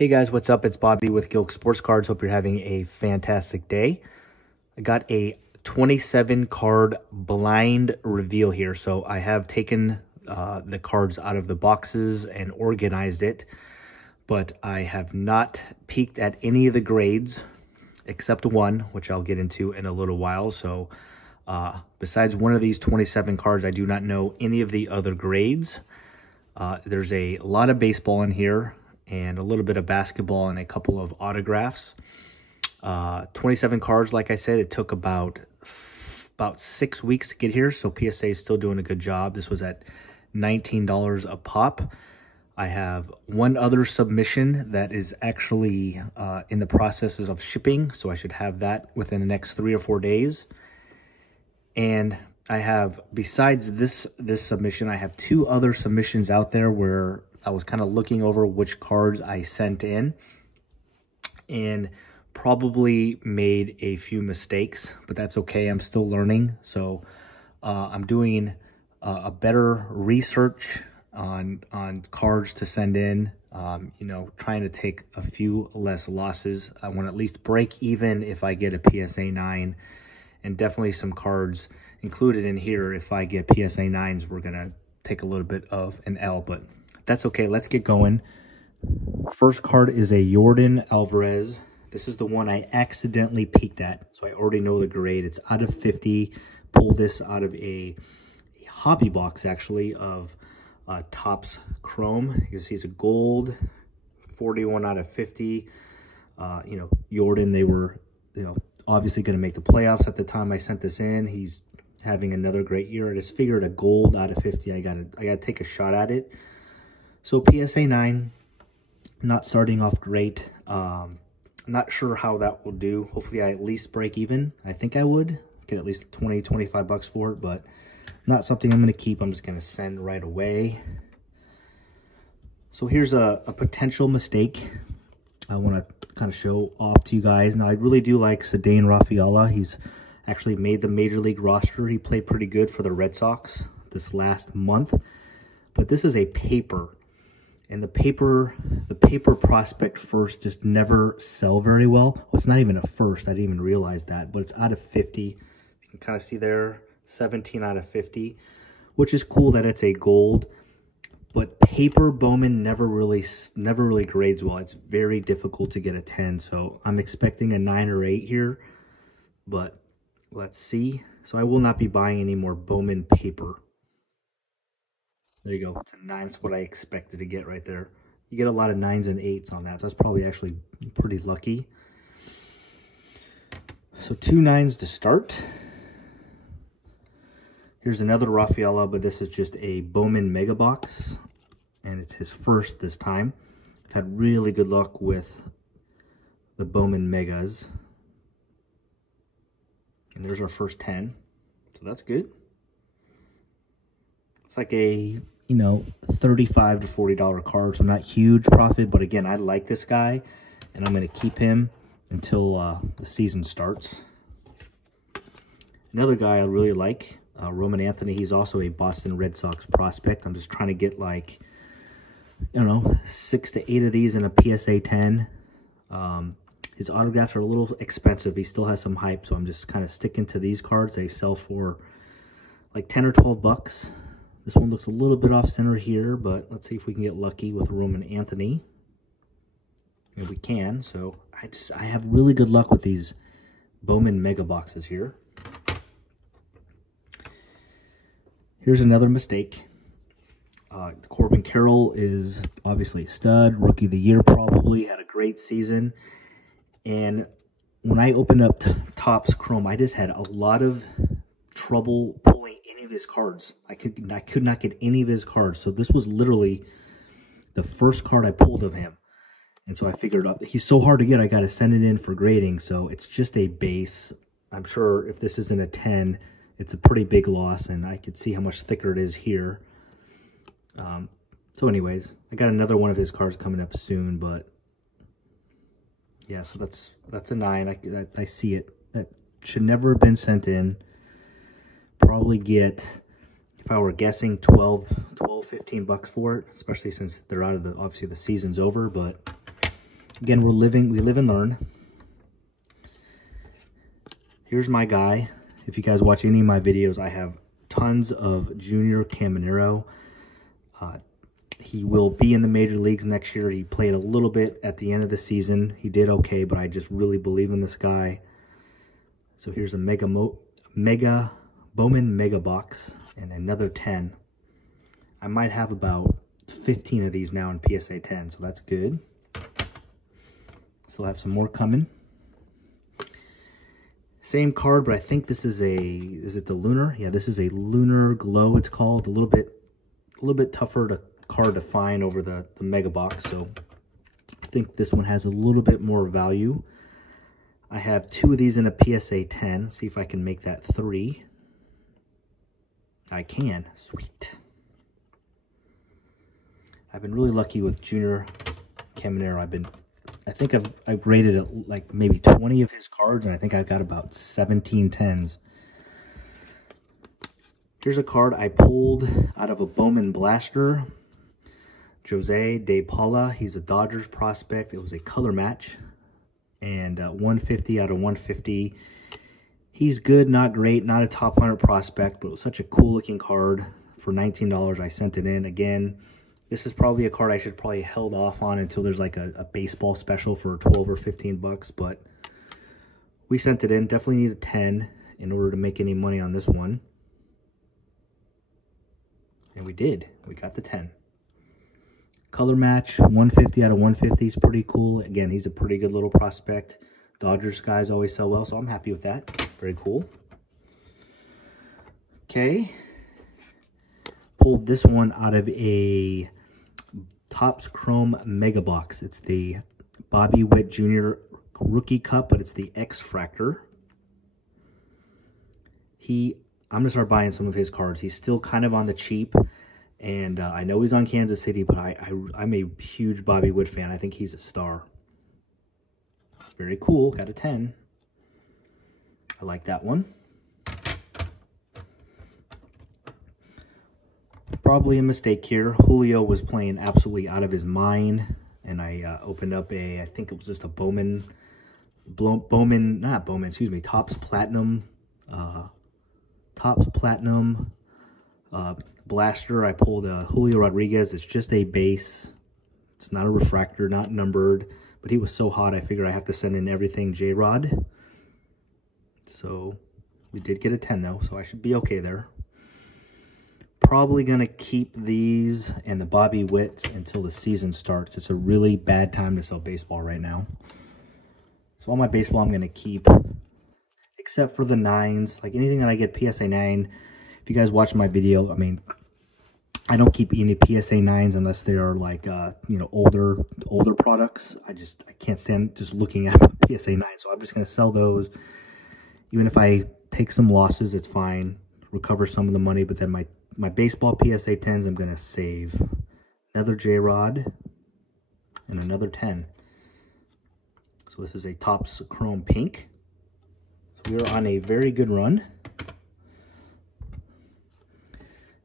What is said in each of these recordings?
Hey guys, what's up? It's Bobby with Gilk Sports Cards. Hope you're having a fantastic day. I got a 27 card blind reveal here. So I have taken the cards out of the boxes and organized it, but I have not peeked at any of the grades except one, which I'll get into in a little while. So besides one of these 27 cards, I do not know any of the other grades. There's a lot of baseball in here, and a little bit of basketball and a couple of autographs. 27 cards, like I said, it took about 6 weeks to get here, so PSA is still doing a good job. This was at $19 a pop. I have one other submission that is actually in the processes of shipping, so I should have that within the next 3 or 4 days. And I have, besides this submission, I have 2 other submissions out there where I was kind of looking over which cards I sent in and probably made a few mistakes, but that's okay. I'm still learning. So I'm doing a better research on cards to send in, you know, trying to take a few less losses. I want to at least break even if I get a PSA 9, and definitely some cards included in here. If I get PSA 9s, we're going to take a little bit of an L, but that's okay. Let's get going. First card is a Jordan Alvarez. This is the one I accidentally peeked at, so I already know the grade. It's out of 50. Pulled this out of a hobby box, actually, of Topps Chrome. You can see it's a gold, 41 out of 50. You know, Jordan, they were, you know, obviously going to make the playoffs at the time I sent this in. He's having another great year. I just figured a gold out of 50. I gotta take a shot at it. So PSA 9, not starting off great. Not sure how that will do. Hopefully I at least break even. I think I would get at least 20, 25 bucks for it, but not something I'm going to keep. I'm just going to send right away. So here's a potential mistake I want to kind of show off to you guys. Now, I really do like Ceddanne Rafaela. He's actually made the Major League roster. He played pretty good for the Red Sox this last month, but this is a paper. And the paper prospect first just never sell very well. Well, it's not even a first. I didn't even realize that, but it's out of 50. You can kind of see there, 17 out of 50, which is cool that it's a gold. But paper Bowman never really grades well. It's very difficult to get a 10. So I'm expecting a 9 or 8 here, but let's see. So I will not be buying any more Bowman paper. There you go. It's a 9. That's what I expected to get right there. You get a lot of 9s and 8s on that. So that's probably actually pretty lucky. So 2 9s to start. Here's another Rafaela, but this is just a Bowman Mega Box. And it's his first this time. I've had really good luck with the Bowman Megas. And there's our first 10. So that's good. It's like a, you know, $35 to $40 card, so not huge profit. But again, I like this guy, and I'm going to keep him until the season starts. Another guy I really like, Roman Anthony. He's also a Boston Red Sox prospect. I'm just trying to get like, you know, 6 to 8 of these in a PSA 10. His autographs are a little expensive. He still has some hype, so I'm just kind of sticking to these cards. They sell for like 10 or 12 bucks. This one looks a little bit off center here, but let's see if we can get lucky with Roman Anthony. If we can. So I have really good luck with these Bowman Mega Boxes here. Here's another mistake. Corbin Carroll is obviously a stud, rookie of the year probably, had a great season. And when I opened up Topps Chrome, I just had a lot of trouble pulling any of his cards. I could not get any of his cards. So this was literally the first card I pulled of him. And so I figured out he's so hard to get, I got to send it in for grading. So it's just a base. I'm sure if this isn't a 10, it's a pretty big loss, and I could see how much thicker it is here. So anyways, I got another one of his cards coming up soon, but yeah, so that's a 9. I see it. That should never have been sent in. Probably get, if I were guessing, 12, 15 bucks for it, especially since they're out of the, obviously the season's over, but Again, we live and learn. Here's my guy. If you guys watch any of my videos, I have tons of Junior Caminero. He will be in the major leagues next year. He played a little bit at the end of the season. He did okay, but I just really believe in this guy. So here's a Bowman Mega Box and another 10. I might have about 15 of these now in PSA 10, so that's good. Still have some more coming. Same card, but I think this is is it the Lunar? Yeah, this is a Lunar Glow, it's called. A little bit tougher card to find over the Mega Box, so I think this one has a little bit more value. I have 2 of these in a PSA 10. See if I can make that 3. I can. Sweet. I've been really lucky with Junior Caminero. I think I've rated it like maybe 20 of his cards, and I think I've got about 17 10s. Here's a card I pulled out of a Bowman Blaster. Jose De Paula. He's a Dodgers prospect. It was a color match. And 150 out of 150. He's good, not great, not a top 100 prospect, but it was such a cool looking card. For $19, I sent it in. Again, this is probably a card I should probably held off on until there's like a baseball special for 12 or 15 bucks, but we sent it in. Definitely need a 10 in order to make any money on this one. And we did. We got the 10. Color match, 150 out of 150 is pretty cool. Again, he's a pretty good little prospect. Dodgers guys always sell well, so I'm happy with that. Very cool. Okay. Pulled this one out of a Topps Chrome Mega Box. It's the Bobby Witt Jr. Rookie Cup, but it's the X-Fractor. I'm going to start buying some of his cards. He's still kind of on the cheap. And I know he's on Kansas City, but I'm a huge Bobby Witt fan. I think he's a star. Very cool. Got a 10. I like that one. Probably a mistake here. Julio was playing absolutely out of his mind. And I opened up I think it was just a Topps Platinum. Topps Platinum Blaster. I pulled a Julio Rodriguez. It's just a base. It's not a refractor, not numbered. But he was so hot, I figured I have to send in everything J-Rod. So we did get a 10 though, so I should be okay there. Probably going to keep these and the Bobby Witts until the season starts. It's a really bad time to sell baseball right now. So all my baseball I'm going to keep, except for the 9s. Like anything that I get PSA 9. If you guys watch my video, I mean, I don't keep any PSA 9s unless they are like, you know, older products. I can't stand just looking at PSA 9. So I'm just going to sell those. Even if I take some losses, it's fine. Recover some of the money. But then my baseball PSA 10s, I'm going to save. Another J-Rod and another 10. So this is a Topps Chrome Pink. So we're on a very good run.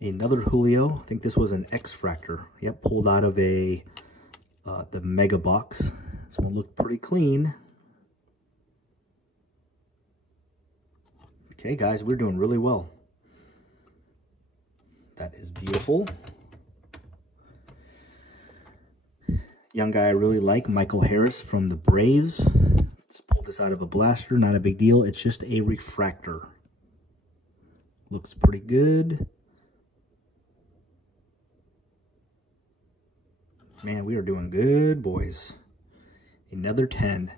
Another Julio. I think this was an X-Fractor. Yep, pulled out of the Mega Box. This one looked pretty clean. Okay, guys, we're doing really well. That is beautiful. Young guy I really like, Michael Harris from the Braves. Just pulled this out of a blaster, not a big deal. It's just a refractor. Looks pretty good. Man, we are doing good, boys. Another 10.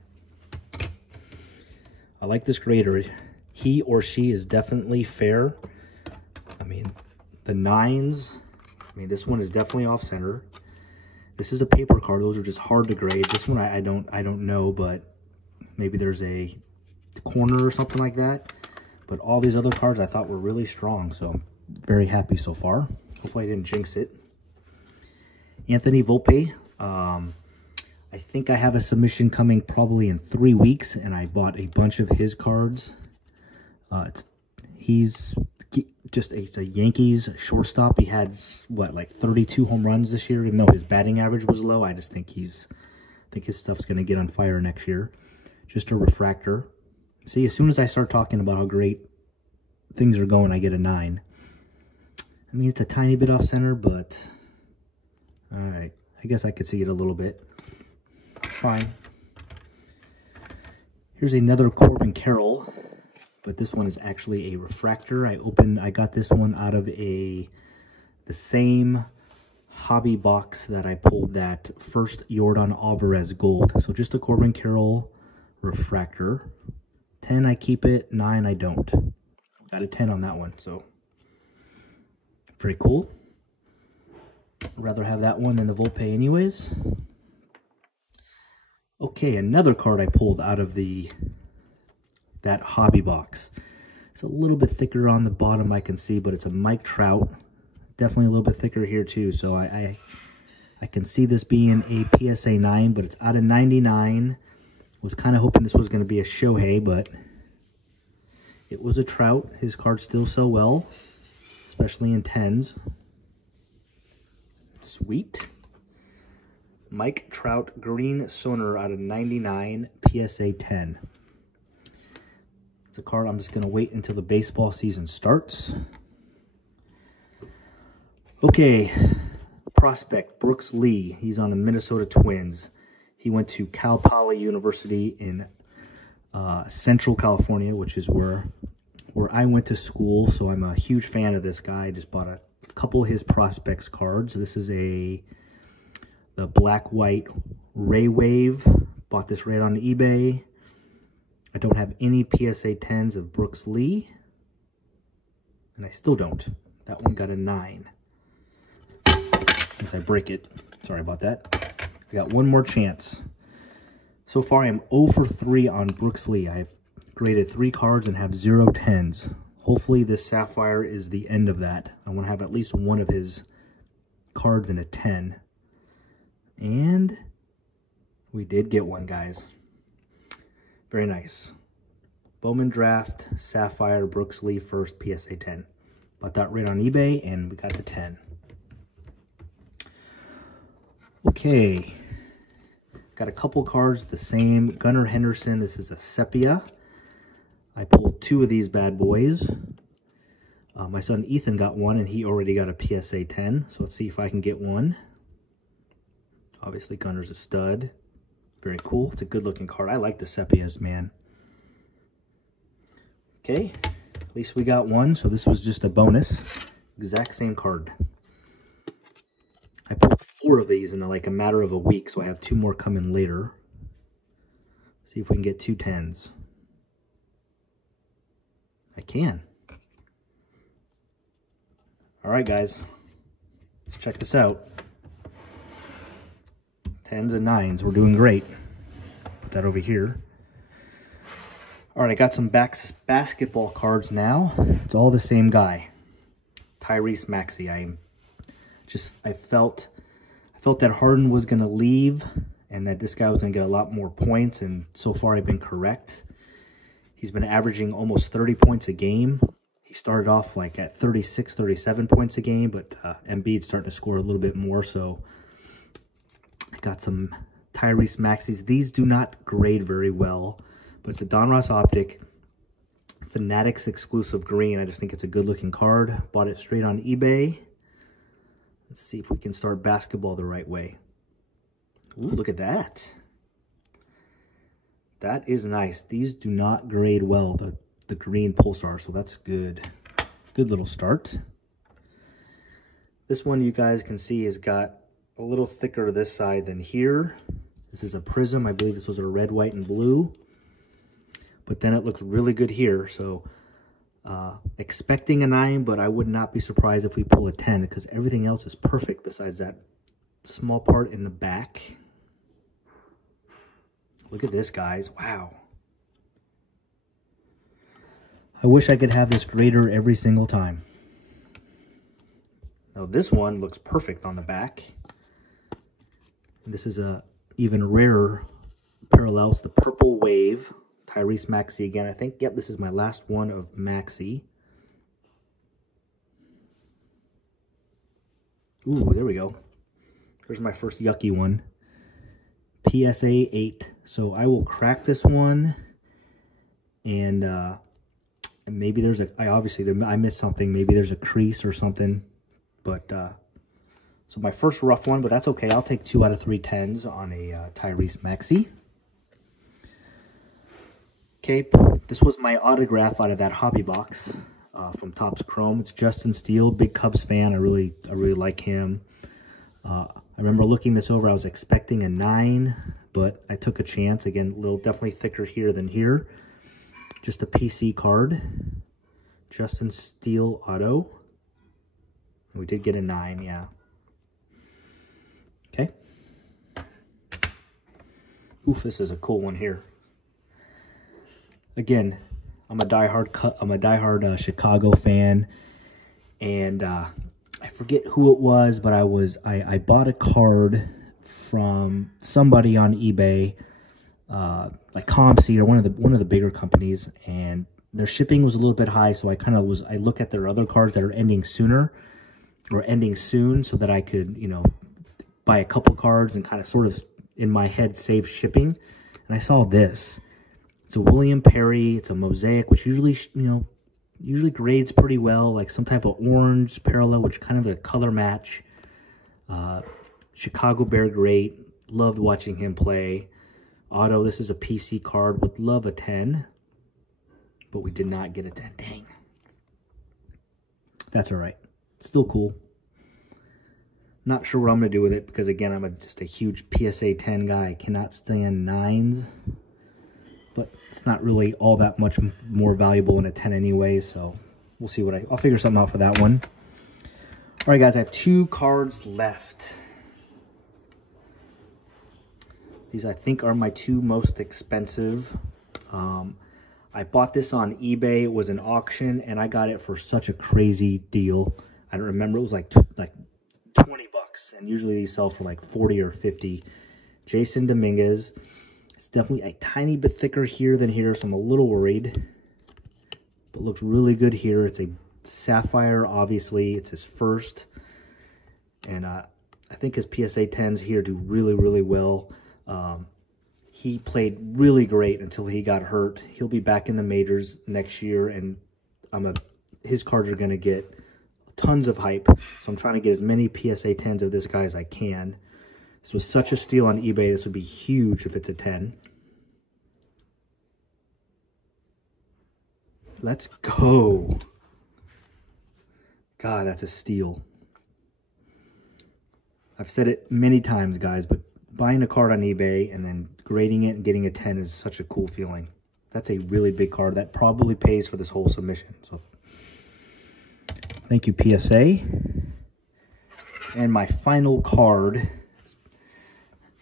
I like this grader. He or she is definitely fair. I mean, the 9s. I mean, this one is definitely off center. This is a paper card. Those are just hard to grade. This one I don't know, but maybe there's a corner or something like that. But all these other cards I thought were really strong, so I'm very happy so far. Hopefully I didn't jinx it. Anthony Volpe. I think I have a submission coming probably in 3 weeks, and I bought a bunch of his cards. He's just a Yankees shortstop. He had, what, like 32 home runs this year, even though his batting average was low. I just think think his stuff's going to get on fire next year. Just a refractor. See, as soon as I start talking about how great things are going, I get a 9. I mean, it's a tiny bit off center, but all right. I guess I could see it a little bit. Fine. Here's another Corbin Carroll, but this one is actually a refractor. I got this one out of the same hobby box that I pulled that first Yordan Alvarez gold. So just a Corbin Carroll refractor. 10 I keep it, 9 I don't. Got a 10 on that one, so very cool. I'd rather have that one than the Volpe anyways. Okay, another card I pulled out of that hobby box. It's a little bit thicker on the bottom, I can see, but it's a Mike Trout. Definitely a little bit thicker here too, so I can see this being a PSA 9, but it's out of 99. Was kind of hoping this was going to be a Shohei, but it was a Trout. His cards still sell well, especially in 10s. Sweet. Mike Trout Green Soner out of 99, PSA 10. It's a card I'm just going to wait until the baseball season starts. Okay, prospect Brooks Lee. He's on the Minnesota Twins. He went to Cal Poly University in Central California, which is where I went to school. So I'm a huge fan of this guy. I just bought a couple of his prospects cards. This is the black-white Ray Wave. Bought this right on eBay. I don't have any PSA 10s of Brooks Lee. And I still don't. That one got a 9. Unless I break it. Sorry about that. I got one more chance. So far, I'm 0 for 3 on Brooks Lee. I've graded 3 cards and have 0 10s. Hopefully, this Sapphire is the end of that. I want to have at least one of his cards in a 10. And we did get one, guys. Very nice. Bowman Draft, Sapphire, Brooks Lee, first PSA 10. Bought that right on eBay, and we got the 10. Okay. Got a couple cards the same. Gunnar Henderson, this is a sepia. I pulled 2 of these bad boys. My son Ethan got one, and he already got a PSA 10. So let's see if I can get one. Obviously, Gunnar's a stud. Very cool. It's a good-looking card. I like the sepias, man. Okay. At least we got one, so this was just a bonus. Exact same card. I pulled 4 of these in like a matter of a week, so I have 2 more coming later. See if we can get 2 10s. I can. All right, guys. Let's check this out. 10s and 9s. We're doing great. Put that over here. All right, I got some basketball cards now. It's all the same guy. Tyrese Maxey. I felt that Harden was going to leave and that this guy was going to get a lot more points, and so far I've been correct. He's been averaging almost 30 points a game. He started off like at 36, 37 points a game, but Embiid's starting to score a little bit more, so I got some Tyrese Maxeys. These do not grade very well, but it's a Donruss Optic Fanatics exclusive green. I just think it's a good-looking card. Bought it straight on eBay. Let's see if we can start basketball the right way. Ooh, look at that. That is nice. These do not grade well, the green Pulsar, so that's good. Good little start. This one you guys can see has got a little thicker this side than here. This is a Prism. I believe this was a red, white, and blue. But then it looks really good here, so expecting a 9, but I would not be surprised if we pull a 10 because everything else is perfect besides that small part in the back. Look at this, guys. Wow. I wish I could have this grader every single time. Now this one looks perfect on the back. This is a even rarer parallels, the Purple Wave. Tyrese Maxey again. I think, yep, this is my last one of Maxey. Ooh, there we go. There's my first yucky one. PSA 8. So I will crack this one, and maybe there's a, I missed something. Maybe there's a crease or something, but so my first rough one, but that's okay. I'll take 2 out of 3 10s on a Tyrese Maxey. Okay, this was my autograph out of that hobby box from Topps Chrome. It's Justin Steele, big Cubs fan. I really like him. I remember looking this over. I was expecting a 9, but I took a chance. Again, a little definitely thicker here than here. Just a PC card. Justin Steele auto. We did get a 9, yeah. Okay. Oof, this is a cool one here. Again, I'm a diehard Chicago fan, and I forget who it was, but I bought a card from somebody on eBay, like ComC or one of the bigger companies, and their shipping was a little bit high, so I look at their other cards that are ending sooner or ending soon, so that I could, you know, buy a couple cards and kind of sort of in my head save shipping. And I saw this. It's a William Perry. It's a mosaic, which usually, usually grades pretty well, like some type of orange parallel, which kind of a color match. Chicago Bear, great. Loved watching him play. Auto, this is a PC card. Would love a 10, but we did not get a 10. Dang. That's all right. Still cool. Not sure what I'm going to do with it because, again, I'm just a huge PSA 10 guy. I cannot stand 9s. But it's not really all that much more valuable in a 10 anyway, so we'll see what I'll figure something out for that one. All right, guys, I have 2 cards left. These, I think, are my 2 most expensive. I bought this on eBay. It was an auction, and I got it for such a crazy deal. I don't remember. It was like 20 bucks, and usually these sell for like 40 or 50. Jason Dominguez. It's definitely a tiny bit thicker here than here, so I'm a little worried. But looks really good here. It's a sapphire, obviously. It's his first. And I think his PSA 10s here do really well. He played really great until he got hurt. He'll be back in the majors next year, and his cards are going to get tons of hype. So I'm trying to get as many PSA 10s of this guy as I can. This was such a steal on eBay. This would be huge if it's a 10. Let's go. God, that's a steal. I've said it many times, guys, but buying a card on eBay and then grading it and getting a 10 is such a cool feeling. That's a really big card. That probably pays for this whole submission. So thank you, PSA. And my final card.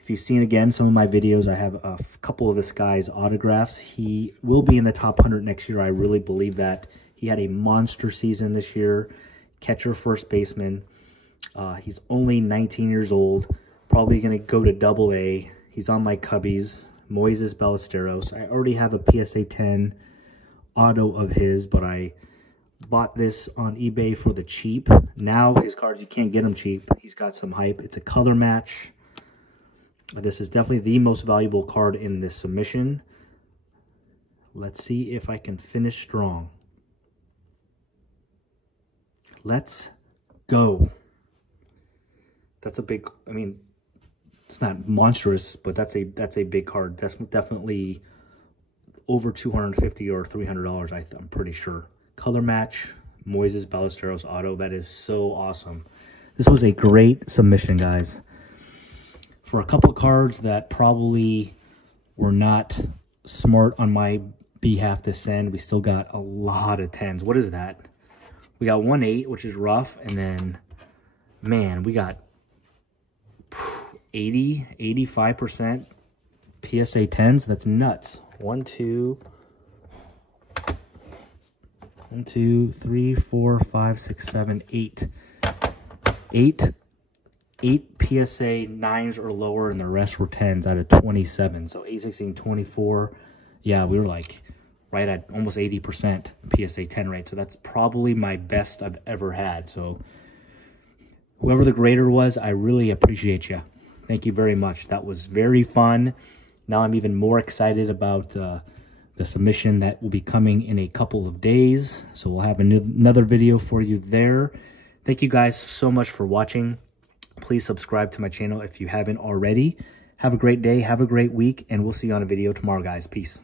If you've seen, again, some of my videos, I have a couple of this guy's autographs. He will be in the top 100 next year. I really believe that. He had a monster season this year. Catcher, first baseman. He's only 19 years old. Probably going to go to AA. He's on my Cubbies. Moises Ballesteros. I already have a PSA 10 auto of his, but I bought this on eBay for the cheap. Now his cards, you can't get them cheap. He's got some hype. It's a color match. This is definitely the most valuable card in this submission. Let's see if I can finish strong. Let's go. That's a big, I mean, it's not monstrous, but that's a big card. That's definitely over $250 or $300, I'm pretty sure. Color match, Moises Ballesteros auto. That is so awesome. This was a great submission, guys. For a couple cards that probably were not smart on my behalf to send, we still got a lot of 10s. What is that? We got 1-8, which is rough, and then, man, we got 80, 85% PSA 10s. That's nuts. 1, 2, 3, 4, 5, 6, 7, 8. 8 PSA 9s or lower, and the rest were 10s out of 27. So 8, 16, 24. Yeah, we were like right at almost 80% PSA 10 rate. So that's probably my best I've ever had. So whoever the grader was, I really appreciate you. Thank you very much. That was very fun. Now I'm even more excited about the submission that will be coming in a couple of days. So we'll have another video for you there. Thank you guys so much for watching. Please subscribe to my channel if you haven't already. Have a great day. Have a great week. And we'll see you on a video tomorrow, guys. Peace.